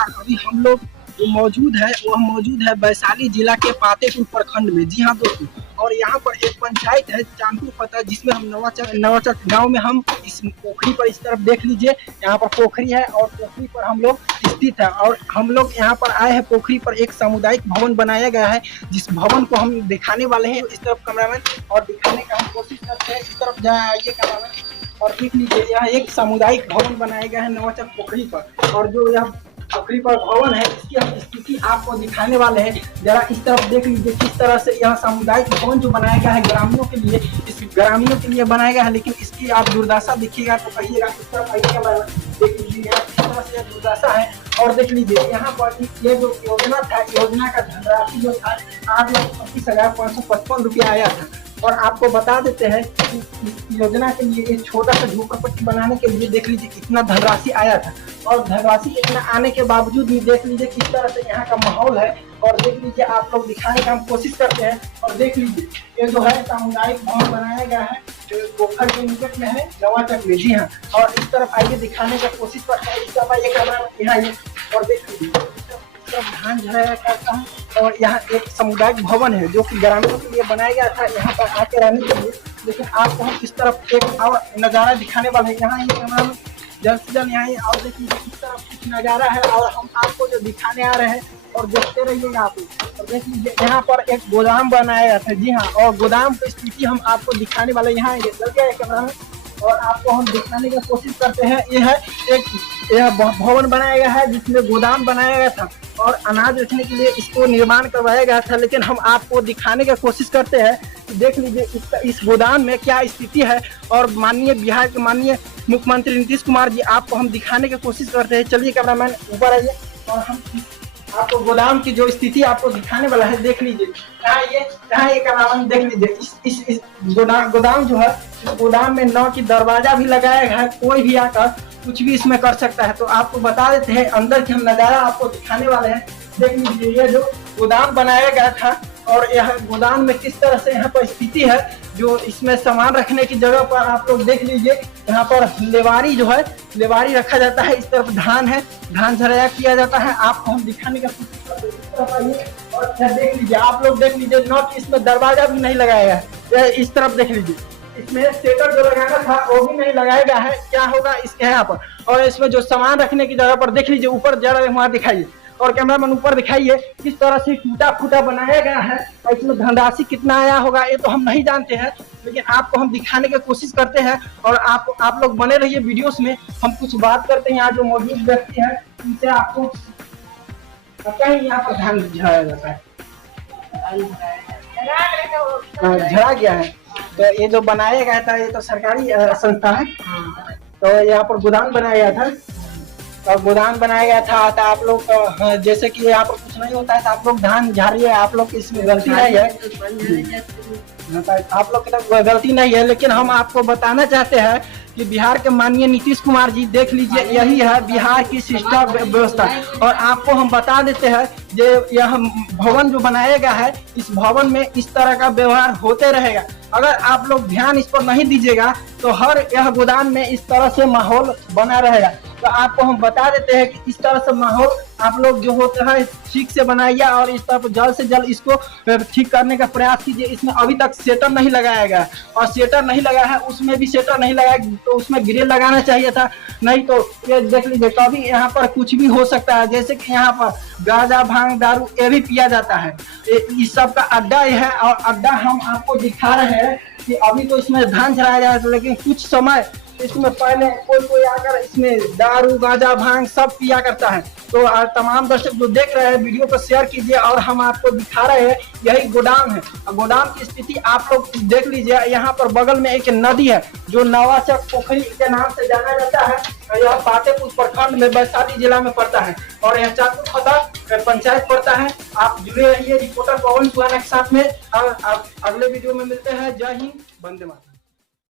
नमस्कार। अभी हम लोग जो मौजूद है वह मौजूद है वैशाली जिला के पातेपुर प्रखंड में। जी हाँ दोस्तों, और यहाँ पर एक पंचायत है चांदपुर फतह, जिसमें हम नवाचक गांव में हम इस पोखरी पर इस तरफ देख लीजिए, यहाँ पर पोखरी है और पोखरी पर हम लोग स्थित है। और हम लोग यहाँ पर आए हैं, पोखरी पर एक सामुदायिक भवन बनाया गया है, जिस भवन को हम दिखाने वाले हैं। इस तरफ कैमरामैन और दिखाने का हम कोशिश करते हैं। इस तरफ जहाँ आइए कैमरामैन और देख लीजिए, यह एक सामुदायिक भवन बनाया गया है नवाचक पोखरी पर। और जो यह पोखरी पर भवन है, इसकी हम स्थिति आपको दिखाने वाले हैं। जरा इस तरफ देख लीजिए किस तरह से यह सामुदायिक भवन जो बनाया गया है ग्रामीणों के लिए, इस ग्रामीणों के लिए बनाया गया है, लेकिन इसकी आप दुर्दशा देखिएगा तो कहिएगा। इस तरफ आइएगा, देख लीजिए यहाँ किस तरह से यह दुर्दशा है। और देख लीजिए यहाँ पर ये जो योजना था, योजना का धनराशि जो था 8,25,555 रुपया आया था। और आपको बता देते हैं कि इस योजना के लिए एक छोटा सा झोपड़पट्टी बनाने के लिए देख लीजिए कितना धनराशि आया था। और धनराशि इतना आने के बावजूद भी देख लीजिए किस तरह से यहाँ का माहौल है। और देख लीजिए, आप लोग दिखाने का हम कोशिश करते हैं। और देख लीजिए ये जो है सामुदायिक भवन बनाया गया है, जो पोखर के निकट में है नवाचक में। जी हाँ, और इस तरफ आइए दिखाने का कोशिश करते हैं। इस तरफ आइए यहाँ आइए और देख लीजिए धान झराया करता है। और यहाँ एक सामुदायिक भवन है जो कि ग्रामीणों के लिए बनाया गया था, यहाँ पर आके रहने के लिए। लेकिन आपको हम इस तरफ एक और नज़ारा दिखाने वाले हैं। यहाँ ये जल्द से जल्द यहाँ और देखिए इस तरफ कुछ नज़ारा है, और हम आपको जो दिखाने आ रहे हैं और देखते रहिएगा आप। और देख लीजिए यहाँ पर एक गोदाम बनाया गया था। जी हाँ, और गोदाम की स्थिति हम आपको दिखाने वाले। यहाँ ये चल गया है कैमरा में और आपको हम दिखाने की कोशिश करते हैं। ये है एक यह भवन बनाया गया है जिसमें गोदाम बनाया गया था और अनाज रखने के लिए इसको निर्माण करवाया गया था। लेकिन हम आपको दिखाने की कोशिश करते हैं कि देख लीजिए इस गोदाम में क्या स्थिति है। और माननीय बिहार के माननीय मुख्यमंत्री नीतीश कुमार जी, आपको हम दिखाने की कोशिश करते हैं। चलिए कैमरामैन ऊपर आइए और हम आपको गोदाम की जो स्थिति आपको दिखाने वाला है। देख लीजिए यहाँ ये कैमरामैन देख लीजिए इस गोदाम जो है, इस गोदाम में न कि दरवाजा भी लगाया गया है, कोई भी आकर कुछ भी इसमें कर सकता है। तो आपको बता देते हैं अंदर की हम नज़ारा आपको दिखाने वाले हैं। देख लीजिए ये जो गोदाम बनाया गया था और यह गोदाम में किस तरह से यहाँ पर स्थिति है, जो इसमें सामान रखने की जगह पर आप लोग देख लीजिए। यहाँ पर लेवारी जो है, लेवारी रखा जाता है। इस तरफ धान है, धान झराया किया जाता है। आपको हम दिखाने का कोशिश करते हैं। और देख लीजिए, आप लोग देख लीजिए न कि इसमें दरवाजा भी नहीं लगाया है। इस तरफ देख लीजिए, इसमें सेटर जो लगाना था वो भी नहीं लगाया गया है। क्या होगा इसके यहाँ पर। और इसमें जो सामान रखने की जगह पर देख लीजिए, ऊपर जरा वहाँ दिखाइए और कैमरामैन ऊपर दिखाइए किस तरह से टूटा फूटा बनाया गया है। और इसमें धनराशि कितना आया होगा ये तो हम नहीं जानते हैं, लेकिन आपको हम दिखाने की कोशिश करते हैं। और आप लोग बने रहिए वीडियोस में। हम कुछ बात करते हैं यहाँ जो मौजूद व्यक्ति है उनसे। आपको पता है यहाँ पर धान झराया जाता है, झरा गया है। तो ये जो बनाया गया था ये तो सरकारी संस्था है। तो यहाँ पर गोदाम बनाया गया था और गोदाम बनाया गया था। तो आप लोग जैसे कि यहाँ पर कुछ नहीं होता है तो आप लोग धान झाड़िए, आप लोग की इसमें गलती नहीं है, आप लोग की तो गलती नहीं है। लेकिन हम आपको बताना चाहते हैं कि बिहार के माननीय नीतीश कुमार जी, देख लीजिए यही है बिहार की शिक्षा व्यवस्था। और आपको हम बता देते हैं जो यह भवन जो बनाया गया है, इस भवन में इस तरह का व्यवहार होते रहेगा। अगर आप लोग ध्यान इस पर नहीं दीजिएगा तो हर यह गोदाम में इस तरह से माहौल बना रहेगा। तो आपको हम बता देते हैं कि इस तरह से माहौल आप लोग जो होता है ठीक से बनाइए और इस तरह जल्द से जल्द इसको ठीक करने का प्रयास कीजिए। इसमें अभी तक सेटर नहीं लगाया गया और सेटर नहीं लगा है, उसमें भी सेटर नहीं लगाया तो उसमें ग्रिल लगाना चाहिए था। नहीं तो ये देख लीजिए कभी यहाँ पर कुछ भी हो सकता है। जैसे कि यहाँ पर गांजा भांग दारू ये भी पिया जाता है। इस सब का अड्डा ये है और अड्डा हम आपको दिखा रहे हैं कि अभी तो इसमें धान झराया जा रहा है, लेकिन कुछ समय इसमें पहले कोई आकर इसमें दारू गांजा भांग सब पिया करता है। तो तमाम दर्शक जो देख रहे हैं वीडियो को शेयर कीजिए। और हम आपको दिखा रहे हैं यही गोदाम है। गोदाम की स्थिति आप लोग देख लीजिए। यहाँ पर बगल में एक नदी है जो नवाचक पोखरी के नाम से जाना जाता है। यह पातेपुर प्रखंड में वैशाली जिला में पड़ता है और यह चांदपुर फतह पंचायत पड़ता है। आप जुड़े रहिए रिपोर्टर पवन सुहाना के साथ में। अगले वीडियो में मिलते हैं। जय हिंद, वंदे मातरम।